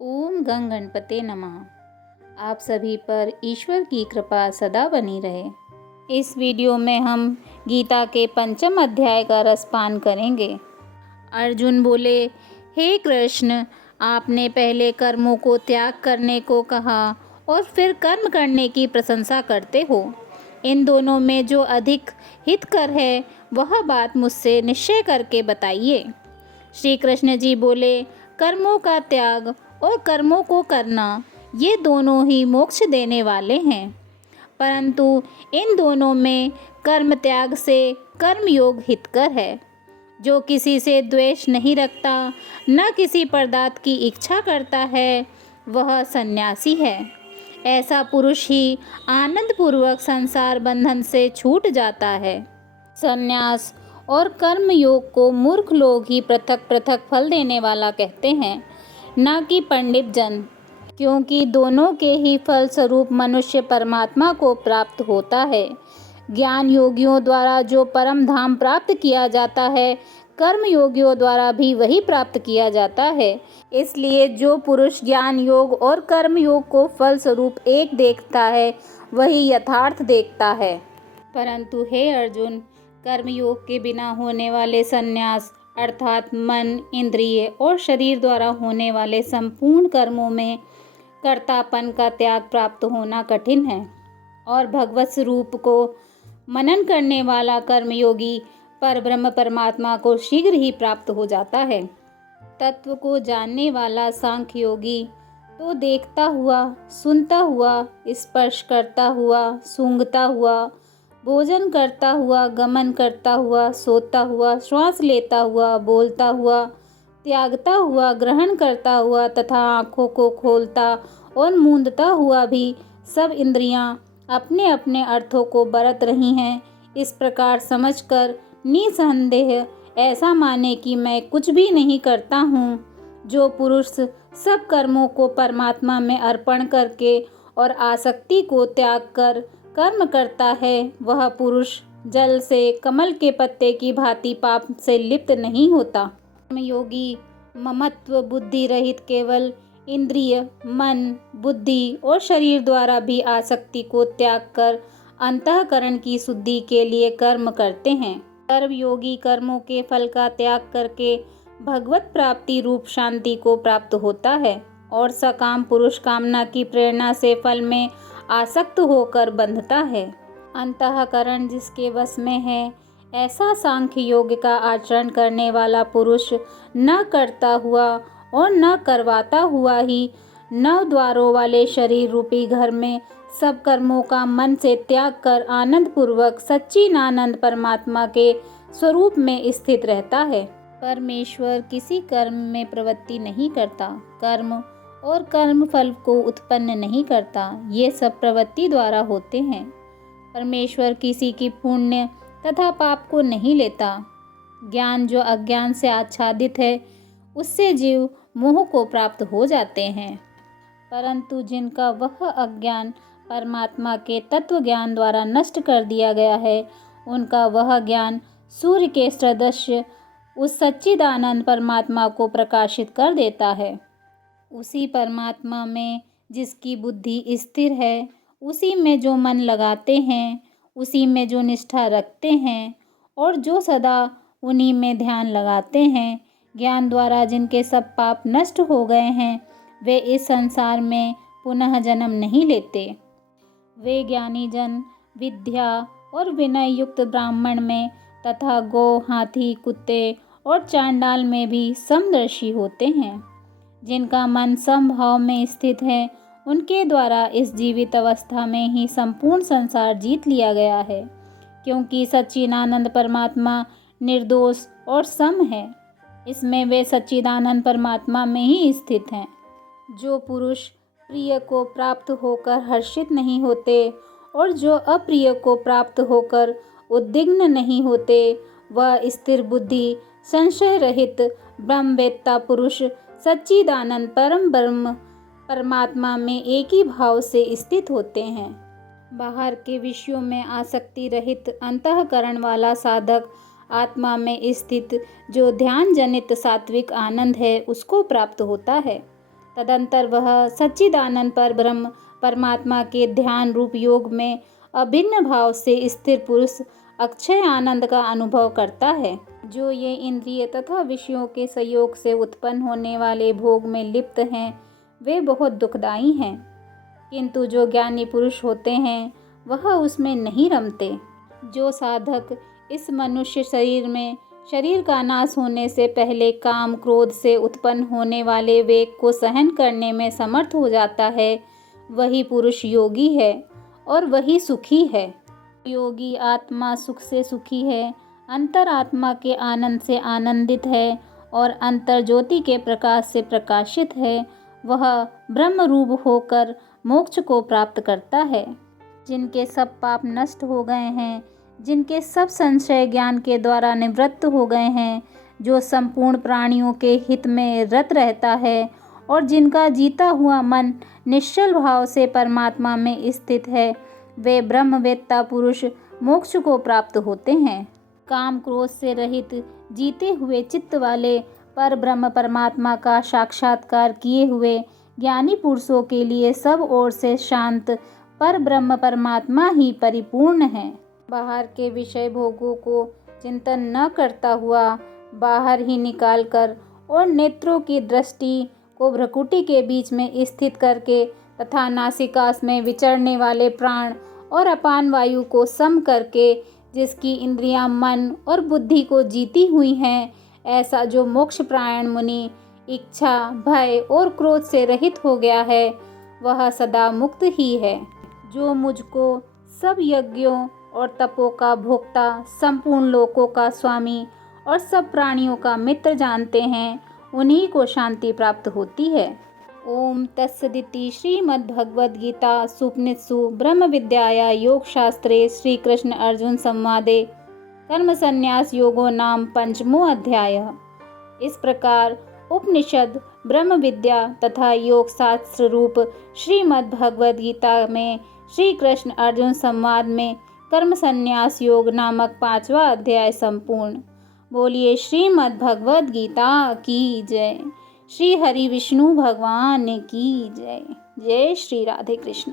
ओम गंग गणपते नमः। आप सभी पर ईश्वर की कृपा सदा बनी रहे। इस वीडियो में हम गीता के 5वें अध्याय का रसपान करेंगे। अर्जुन बोले, हे कृष्ण, आपने पहले कर्मों को त्याग करने को कहा और फिर कर्म करने की प्रशंसा करते हो। इन दोनों में जो अधिक हितकर है वह बात मुझसे निश्चय करके बताइए। श्री कृष्ण जी बोले, कर्मों का त्याग और कर्मों को करना ये दोनों ही मोक्ष देने वाले हैं, परंतु इन दोनों में कर्म त्याग से कर्मयोग हितकर है। जो किसी से द्वेष नहीं रखता, न किसी पदार्थ की इच्छा करता है, वह सन्यासी है। ऐसा पुरुष ही आनंद पूर्वक संसार बंधन से छूट जाता है। सन्यास और कर्म योग को मूर्ख लोग ही पृथक पृथक फल देने वाला कहते हैं, न कि पंडित जन, क्योंकि दोनों के ही फल स्वरूप मनुष्य परमात्मा को प्राप्त होता है। ज्ञान योगियों द्वारा जो परम धाम प्राप्त किया जाता है, कर्म योगियों द्वारा भी वही प्राप्त किया जाता है। इसलिए जो पुरुष ज्ञान योग और कर्म योग को फल स्वरूप एक देखता है, वही यथार्थ देखता है। परंतु हे अर्जुन, कर्मयोग के बिना होने वाले संन्यास अर्थात मन, इंद्रिय और शरीर द्वारा होने वाले संपूर्ण कर्मों में कर्तापन का त्याग प्राप्त होना कठिन है, और भगवत स्वरूप को मनन करने वाला कर्मयोगी परब्रह्म परमात्मा को शीघ्र ही प्राप्त हो जाता है। तत्व को जानने वाला सांख्य योगी तो देखता हुआ, सुनता हुआ, स्पर्श करता हुआ, सूंघता हुआ, भोजन करता हुआ, गमन करता हुआ, सोता हुआ, श्वास लेता हुआ, बोलता हुआ, त्यागता हुआ, ग्रहण करता हुआ तथा आँखों को खोलता और मूंदता हुआ भी सब इंद्रियां अपने अपने अर्थों को बरत रही हैं। इस प्रकार समझकर निसंदेह ऐसा माने कि मैं कुछ भी नहीं करता हूँ। जो पुरुष सब कर्मों को परमात्मा में अर्पण करके और आसक्ति को त्याग कर कर्म करता है, वह पुरुष जल से कमल के पत्ते की भांति पाप से लिप्त नहीं होता। कर्मयोगी ममत्व बुद्धि रहित केवल इंद्रिय, मन, बुद्धि और शरीर द्वारा भी आसक्ति को त्याग कर अंतःकरण की शुद्धि के लिए कर्म करते हैं। कर्मयोगी कर्मों के फल का त्याग करके भगवत प्राप्ति रूप शांति को प्राप्त होता है, और सकाम पुरुष कामना की प्रेरणा से फल में आसक्त होकर बंधता है। अंतःकरण जिसके वश में है, ऐसा सांख्य योग का आचरण करने वाला पुरुष न करता हुआ और न करवाता हुआ ही 9 द्वारों वाले शरीर रूपी घर में सब कर्मों का मन से त्याग कर आनंद पूर्वक सच्चिदानंद परमात्मा के स्वरूप में स्थित रहता है। परमेश्वर किसी कर्म में प्रवृत्ति नहीं करता, कर्म और कर्म फल को उत्पन्न नहीं करता, ये सब प्रवृत्ति द्वारा होते हैं। परमेश्वर किसी की पुण्य तथा पाप को नहीं लेता। ज्ञान जो अज्ञान से आच्छादित है, उससे जीव मोह को प्राप्त हो जाते हैं, परंतु जिनका वह अज्ञान परमात्मा के तत्व ज्ञान द्वारा नष्ट कर दिया गया है, उनका वह ज्ञान सूर्य के सदृश उस सच्चिदानंद परमात्मा को प्रकाशित कर देता है। उसी परमात्मा में जिसकी बुद्धि स्थिर है, उसी में जो मन लगाते हैं, उसी में जो निष्ठा रखते हैं और जो सदा उन्हीं में ध्यान लगाते हैं, ज्ञान द्वारा जिनके सब पाप नष्ट हो गए हैं, वे इस संसार में पुनः जन्म नहीं लेते। वे ज्ञानी जन विद्या और विनय युक्त ब्राह्मण में तथा गौ, हाथी, कुत्ते और चांडाल में भी समदर्शी होते हैं। जिनका मन समभाव में स्थित है, उनके द्वारा इस जीवित अवस्था में ही संपूर्ण संसार जीत लिया गया है, क्योंकि सच्चिदानंद परमात्मा निर्दोष और सम है। इसमें वे सच्चिदानंद परमात्मा में ही स्थित हैं। जो पुरुष प्रिय को प्राप्त होकर हर्षित नहीं होते और जो अप्रिय को प्राप्त होकर उद्विग्न नहीं होते, वह स्थिर बुद्धि, संशय रहित ब्रह्मवेत्ता पुरुष सच्चिदानंद परम ब्रह्म परमात्मा में एक ही भाव से स्थित होते हैं। बाहर के विषयों में आसक्ति रहित अंतःकरण वाला साधक आत्मा में स्थित जो ध्यान जनित सात्विक आनंद है, उसको प्राप्त होता है। तदंतर वह सच्चिदानंद पर ब्रह्म परमात्मा के ध्यान रूप योग में अभिन्न भाव से स्थिर पुरुष अक्षय आनंद का अनुभव करता है। जो ये इंद्रिय तथा विषयों के संयोग से उत्पन्न होने वाले भोग में लिप्त हैं वे बहुत दुखदायी हैं, किंतु जो ज्ञानी पुरुष होते हैं वह उसमें नहीं रमते। जो साधक इस मनुष्य शरीर में शरीर का नाश होने से पहले काम क्रोध से उत्पन्न होने वाले वेग को सहन करने में समर्थ हो जाता है, वही पुरुष योगी है और वही सुखी है। योगी आत्मा सुख से सुखी है, अंतर आत्मा के आनंद से आनंदित है और अंतर ज्योति के प्रकाश से प्रकाशित है। वह ब्रह्म रूप होकर मोक्ष को प्राप्त करता है। जिनके सब पाप नष्ट हो गए हैं, जिनके सब संशय ज्ञान के द्वारा निवृत्त हो गए हैं, जो संपूर्ण प्राणियों के हित में रत रहता है और जिनका जीता हुआ मन निश्चल भाव से परमात्मा में स्थित है, वे ब्रह्मवेत्ता पुरुष मोक्ष को प्राप्त होते हैं। काम क्रोध से रहित जीते हुए चित्त वाले पर ब्रह्म परमात्मा का साक्षात्कार किए हुए ज्ञानी पुरुषों के लिए सब ओर से शांत पर ब्रह्म परमात्मा ही परिपूर्ण है। बाहर के विषय भोगों को चिंतन न करता हुआ बाहर ही निकालकर और नेत्रों की दृष्टि को भ्रकुटी के बीच में स्थित करके तथा नासिकास में विचरने वाले प्राण और अपान वायु को सम करके जिसकी इंद्रियां मन और बुद्धि को जीती हुई हैं, ऐसा जो मोक्ष प्रायण मुनि इच्छा भय और क्रोध से रहित हो गया है, वह सदा मुक्त ही है। जो मुझको सब यज्ञों और तपों का भोक्ता, संपूर्ण लोकों का स्वामी और सब प्राणियों का मित्र जानते हैं, उन्हीं को शांति प्राप्त होती है। ओम तत्सदिति। श्रीमद्भगवद्गीता सुपनिषत्सु ब्रह्म विद्याया योग शास्त्रे श्री कृष्ण अर्जुन संवादे कर्म संन्यास योगो नाम पंचमो अध्याय। इस प्रकार उपनिषद ब्रह्म विद्या तथा योग शास्त्र रूप श्रीमद्भगवद्गीता में श्री कृष्ण अर्जुन संवाद में कर्म संन्यास योग नामक 5वां अध्याय संपूर्ण। बोलिए श्रीमद्भगवद्गीता की जय। श्री हरि विष्णु भगवान की जय। जय श्री राधे कृष्ण।